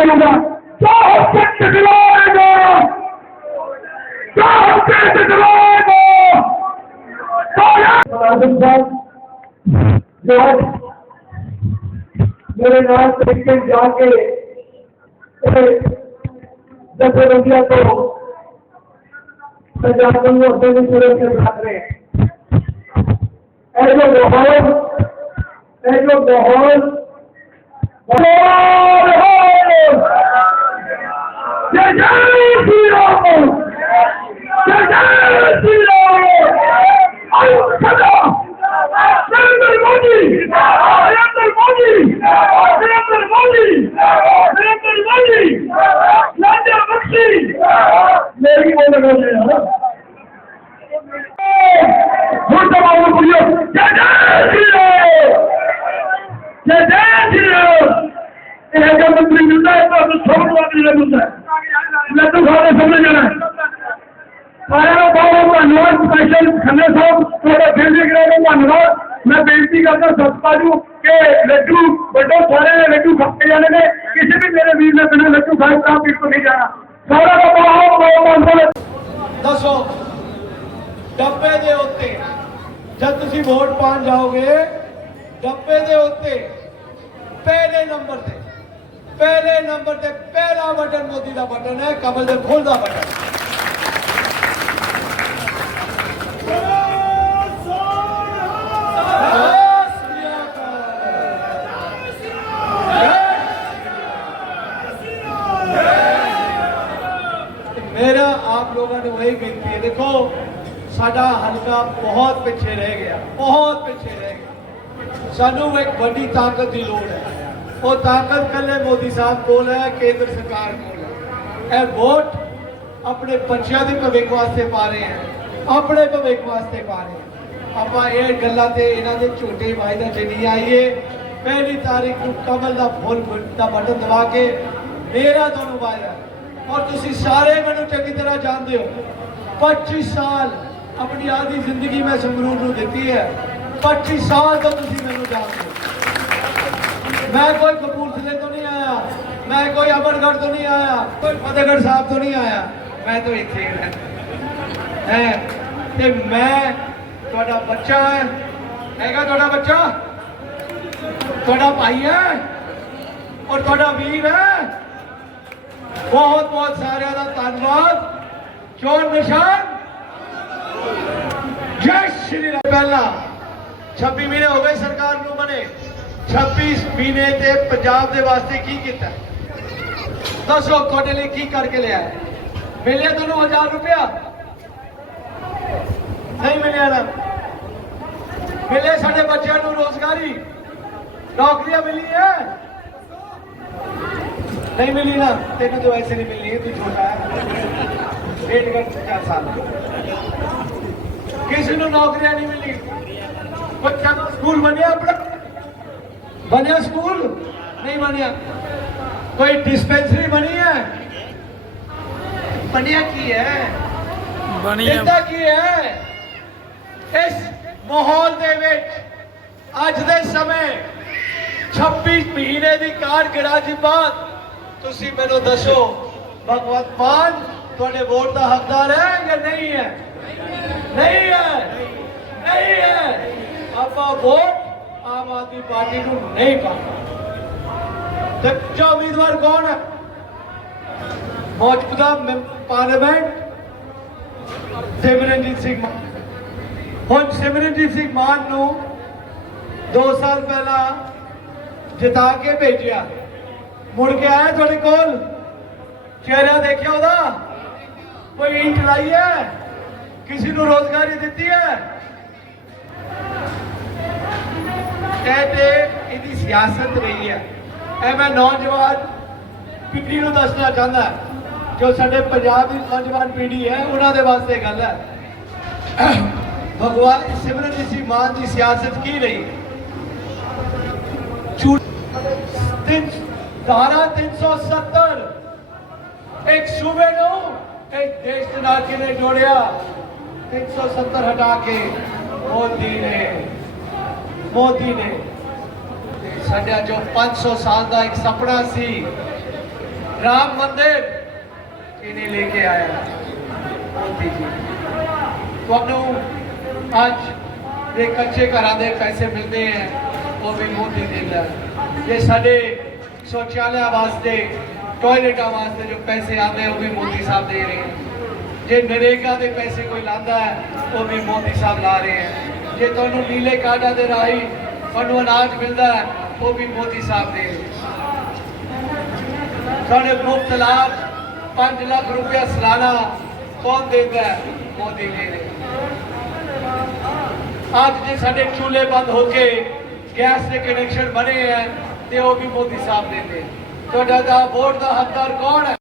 चलूंगा क्या हफ्ते टकराएगा क्या हफ्ते टकराएगा जो मेरे नाम से जाके दसबंदिया को सजातन और देवी सूरज के साथ रहे ऐसे माहौल ऐसे माहौल ਇਹ ਜੋ ਮਾਹੌਲ ਮਾਹੌਲ ਜੈ ਜੈ ਸ਼੍ਰੀ ਰਾਮ ਜੈ ਜੈ ਸ਼੍ਰੀ ਰਾਮ ਆਇਓ ਸਦਾ ਨਰਿੰਦਰ ਮੋਦੀ ਨਰਿੰਦਰ ਮੋਦੀ ਨਰਿੰਦਰ ਮੋਦੀ ਨਰਿੰਦਰ ਮੋਦੀ ਲਾਜਾ ਬਖਸ਼ੀ ਮੇਰੀ ਬੋਲ ਰਹੇ ਹਾਂ ਹੁਣ ਤਮਾਮ ਬੁਲਿਓ ਜੈ ਜੈ ਸ਼੍ਰੀ ਰਾਮ ਜੈ ਜੈ ਸ਼੍ਰੀ ਰਾਮ ਇਹ ਜੋ ਮੰਤਰੀ ਮਿਲਦਾ ਹੈ ਤੁਹਾਨੂੰ ਸੋਹਣ ਵਾਲੀ ਲੱਗਦਾ ਹੈ ਲੱਡੂ ਖਾਣੇ ਸਮਝ ਜਾਣਾ ਸਾਰਿਆਂ ਨੂੰ ਬਹੁਤ ਬਹੁਤ ਧੰਨਵਾਦ ਸਪੈਸ਼ਲ ਖੰਨੇ ਸਾਹਿਬ ਤੁਹਾਡਾ ਦਿਲ ਦੇ ਗਰੇ ਨੂੰ ਧੰਨਵਾਦ ਮੈਂ ਬੇਨਤੀ ਕਰਦਾ ਸਤਿਕਾਰ ਨੂੰ ਕਿ ਲੱਡੂ ਵੱਡੋ ਸਾਰੇ ਨੇ ਲੱਡੂ ਖਾਤੇ ਜਾਣੇ ਨੇ ਕਿਸੇ ਵੀ ਮੇਰੇ ਵੀਰ ਨੇ ਬਿਨਾਂ ਲੱਡੂ ਖਾਏ ਤਾਂ ਪੀਰ ਤੋਂ ਨਹੀਂ ਜਾਣਾ ਸਾਰਾ ਦਾ ਬਹੁਤ ਬਹੁਤ ਧੰਨਵਾਦ ਦੱਸੋ ਡੱਬੇ ਦੇ ਉੱਤੇ ਜਦ ਤੁਸੀਂ ਵੋਟ ਪਾਣ ਜਾਓਗੇ ਡੱਬੇ ਦੇ ਉੱਤੇ ਪਹਿਲੇ ਨੰਬਰ ਤੇ ਪਹਿਲੇ ਨੰਬਰ ਤੇ ਪਹਿਲਾ ਬਟਨ ਮੋਦੀ ਦਾ ਬਟਨ ਹੈ, ਕਮਲ ਦੇ ਫੁੱਲ ਦਾ ਬਟਨ। ਮੇਰਾ ਆਪ ਲੋਕਾਂ ਨੂੰ ਵਹੀ ਬੇਨਤੀ ਹੈ, ਦੇਖੋ, ਸਾਡਾ ਹਲਕਾ ਬਹੁਤ ਪਿੱਛੇ ਰਹਿ ਗਿਆ, ਬਹੁਤ ਪਿੱਛੇ ਰਹਿ ਗਿਆ। ਸਾਨੂੰ ਇੱਕ ਵੱਡੀ ਤਾਕਤ ਦੀ ਲੋੜ ਹੈ। ਉਹ ਤਾਕਤ ਕੱਲੇ ਮੋਦੀ ਸਾਹਿਬ ਕੋਲ ਹੈ, ਕੇਂਦਰ ਸਰਕਾਰ ਕੋਲ ਹੈ। ਇਹ ਵੋਟ ਆਪਣੇ ਬੱਚਿਆਂ ਦੇ ਭਵਿੱਖ ਵਾਸਤੇ ਪਾ ਰਹੇ ਹਾਂ। ਆਪਣੇ ਭਵਿੱਖ ਵਾਸਤੇ ਪਾ ਰਹੇ ਆਪਾਂ ਇਹ ਗੱਲਾਂ ਤੇ ਇਹਨਾਂ ਦੇ ਝੂਠੇ ਵਾਅਦਾ ਚ ਨਹੀਂ ਆਈਏ। ਪਹਿਲੀ ਤਾਰੀਖ ਨੂੰ ਕਮਲ ਦਾ ਫੁੱਲ ਦਾ ਬਟਨ ਦਬਾ ਕੇ ਮੇਰਾ ਤੁਹਾਨੂੰ ਵਾਅਦਾ ਔਰ ਤੁਸੀਂ ਸਾਰੇ ਮੈਨੂੰ ਚੰਗੀ ਤਰ੍ਹਾਂ ਜਾਣਦੇ ਹੋ। 25 ਸਾਲ ਆਪਣੀ ਆਦੀ ਜ਼ਿੰਦਗੀ ਮੈਂ ਸੰਗਰੂਰ ਨੂੰ ਦਿੱਤੀ ਹੈ। 25 ਸਾਲ ਤੋਂ ਤੁਸੀਂ ਮੈਨੂੰ ਜਾਣਦੇ ਹੋ। ਮੈਂ ਕੋਈ ਕਪੂਰਥਲੇ ਤੋਂ ਨਹੀਂ ਆਇਆ ਮੈਂ ਕੋਈ ਅਮਰਗੜ੍ਹ ਤੋਂ ਨਹੀਂ ਆਇਆ ਕੋਈ ਫਤਿਹਗੜ੍ਹ ਸਾਹਿਬ ਤੋਂ ਨਹੀਂ ਆਇਆ ਮੈਂ ਤਾਂ ਇੱਥੇ ਹੀ ਰਹਿੰਦਾ ਹੈ ਤੇ ਮੈਂ ਤੁਹਾਡਾ ਬੱਚਾ ਹੈ ਹੈਗਾ ਤੁਹਾਡਾ ਬੱਚਾ ਤੁਹਾਡਾ ਭਾਈ ਹੈ ਔਰ ਤੁਹਾਡਾ ਵੀਰ ਹੈ ਬਹੁਤ ਬਹੁਤ ਸਾਰਿਆਂ ਦਾ ਧੰਨਵਾਦ ਚੋਣ ਨਿਸ਼ਾਨ ਜੈ ਸ਼੍ਰੀ ਰਾਮ ਪਹਿਲਾ 26 ਮਹੀਨੇ ਹੋ ਗਏ ਸਰਕਾਰ ਨੂੰ ਬਣੇ 26 ਮਹੀਨੇ ਤੇ ਪੰਜਾਬ ਦੇ ਵਾਸਤੇ ਕੀ ਕੀਤਾ? ਦੱਸੋ ਤੁਹਾਡੇ ਲਈ ਕੀ ਕਰਕੇ ਲਿਆ? ਮਿਲਿਆ ਤੁਹਾਨੂੰ 1000 ਰੁਪਿਆ ਨਹੀਂ ਮਿਲਿਆ ਨਾ। ਮਿਲੇ ਸਾਡੇ ਬੱਚਿਆਂ ਨੂੰ ਰੋਜ਼ਗਾਰੀ। ਨੌਕਰੀਆਂ ਮਿਲੀਆਂ। ਨਹੀਂ ਮਿਲੀ ਨਾ। ਤੈਨੂੰ ਤਾਂ ਐਸੇ ਨਹੀਂ ਮਿਲਣੀ ਤੂੰ ਛੋਟਾ ਹੈ। ਵੇਟ ਕਰ ਚਾਰ ਸਾਲ। ਕਿਸੇ ਨੂੰ ਨੌਕਰੀਆਂ ਨਹੀਂ ਮਿਲੀ ਬੱਚਾ ਸਕੂਲ ਬਣਿਆ ਆਪਣਾ। ਬਣਿਆ ਸਕੂਲ? ਨਹੀਂ ਬਣਿਆ। ਕੋਈ ਡਿਸਪੈਂਸਰੀ ਬਣੀ ਹੈ? ਬਣਿਆ ਕੀ ਹੈ? ਬਣੀ ਹੈ। ਦਿੰਦਾ ਕੀ ਹੈ? ਇਸ ਮਾਹੌਲ ਦੇ ਵਿੱਚ ਅੱਜ ਦੇ ਸਮੇਂ 26 ਮਹੀਨੇ ਦੀ ਕਾਰਗੁਜ਼ਾਰੀ ਬਾਅਦ ਤੁਸੀਂ ਮੈਨੂੰ ਦੱਸੋ ਭਗਵਤ ਮਾਨ ਤੁਹਾਡੇ ਵੋਟ ਦਾ ਹੱਕਦਾਰ ਹੈ ਜਾਂ ਨਹੀਂ ਹੈ? ਨਹੀਂ ਹੈ। ਨਹੀਂ ਹੈ। ਆਪਾਂ ਵੋਟ ਆਮ ਆਦਮੀ ਪਾਰਟੀ ਨੂੰ ਨਹੀਂ ਪਾਉਂਦੇ ਤੇ ਉਮੀਦਵਾਰ ਕੌਣ ਹੈ? ਮੌਜੂਦਾ ਪਾਰਲੀਮੈਂਟ, ਸਿਮਰਨਜੀਤ ਸਿੰਘ ਮਾਨ। ਹੁਣ ਸਿਮਰਨਜੀਤ ਸਿੰਘ ਮਾਨ ਨੂੰ 2 ਸਾਲ ਪਹਿਲਾਂ ਜਿਤਾ ਕੇ ਭੇਜਿਆ। ਮੁੜ ਕੇ ਆਇਆ ਤੁਹਾਡੇ ਕੋਲ? ਚਿਹਰਾ ਦੇਖਿਆ ਉਹਦਾ? ਕੋਈ ਇੰਟ ਲਾਈ ਹੈ? ਕਿਸੇ ਨੂੰ ਰੋਜ਼ਗਾਰੀ ਦਿੱਤੀ ਹੈ? ਇਹ ਤੇ ਇਹਦੀ ਸਿਆਸਤ ਰਹੀ ਹੈ। ਇਹ ਮੈਂ ਨੌਜਵਾਨ ਪੀੜ੍ਹੀ ਨੂੰ ਦੱਸਣਾ ਚਾਹੁੰਦਾ ਜੋ ਸਾਡੇ ਪੰਜਾਬ ਦੀ ਨੌਜਵਾਨ ਪੀੜ੍ਹੀ ਹੈ, ਉਹਨਾਂ ਦੇ ਵਾਸਤੇ ਗੱਲ ਹੈ। ਭਗਵਾਨ ਸਿਮਰਨਜੀਤ ਸਿੰਘ ਮਾਨ ਦੀ ਸਿਆਸਤ ਕੀ ਰਹੀ? ਝੂਠ ਤਿੰਨ ਧਾਰਾ 370 ਇੱਕ ਸੂਬੇ ਨੂੰ ਇੱਕ ਦੇਸ਼ ਦੇ ਨਾਲ ਕਿਨੇ ਜੋੜਿਆ? 370 ਹਟਾ ਕੇ ਮੋਦੀ ਨੇ। ਮੋਦੀ ਨੇ ਸਾਡਾ ਜੋ 500 ਸਾਲ ਦਾ ਇੱਕ ਸੁਪਨਾ ਸੀ, ਰਾਮ ਮੰਦਿਰ, ਇਹਨੇ ਲੈ ਕੇ ਆਇਆ ਮੋਦੀ ਜੀ। ਤੁਹਾਨੂੰ ਅੱਜ ਦੇ ਕੱਚੇ ਘਰਾਂ ਦੇ ਪੈਸੇ ਮਿਲਦੇ ਹੈ ਉਹ ਵੀ ਮੋਦੀ ਦਿੰਦਾ ਹੈ। ਜੇ ਸਾਡੇ ਸ਼ੌਚਾਲਿਆਂ ਵਾਸਤੇ, ਟਾਇਲਟਾਂ ਵਾਸਤੇ ਜੋ ਪੈਸੇ ਆਉਂਦੇ ਉਹ ਵੀ ਮੋਦੀ ਸਾਹਿਬ ਦੇ ਰਹੇ ਹੈ ਜੇ ਨਰੇਗਾ ਦੇ ਪੈਸੇ ਕੋਈ ਲਾਂਦਾ ਹੈ ਉਹ ਵੀ ਮੋਦੀ ਸਾਹਿਬ ਲਾ ਰਹੇ ਹੈ ਜੇ ਤੁਹਾਨੂੰ ਨੀਲੇ ਕਾਰਡਾਂ ਦੇ ਰਾਹੀਂ ਤੁਹਾਨੂੰ ਅਨਾਜ ਮਿਲਦਾ ਹੈ, ਉਹ ਵੀ ਮੋਦੀ ਸਾਹਿਬ ਦੇ ਸਾਡੇ ਮੁਫਤ ਇਲਾਜ 5 ਲੱਖ ਰੁਪਇਆ ਸਾਲਾਨਾ ਕੌਣ ਦਿੰਦਾ ਮੋਦੀ ਜੀ ਨੇ। ਅੱਜ ਜੇ ਸਾਡੇ ਚੂਲੇ ਬੰਦ ਹੋ ਕੇ ਗੈਸ ਦੇ ਕਨੈਕਸ਼ਨ ਬਣੇ ਹੈ, ਤੇ ਉਹ ਵੀ ਮੋਦੀ ਸਾਹਿਬ ਦਿੰਦੇ ਤੁਹਾਡਾ ਦਾ ਵੋਟ ਦਾ ਹੱਕਦਾਰ ਕੌਣ ਹੈ?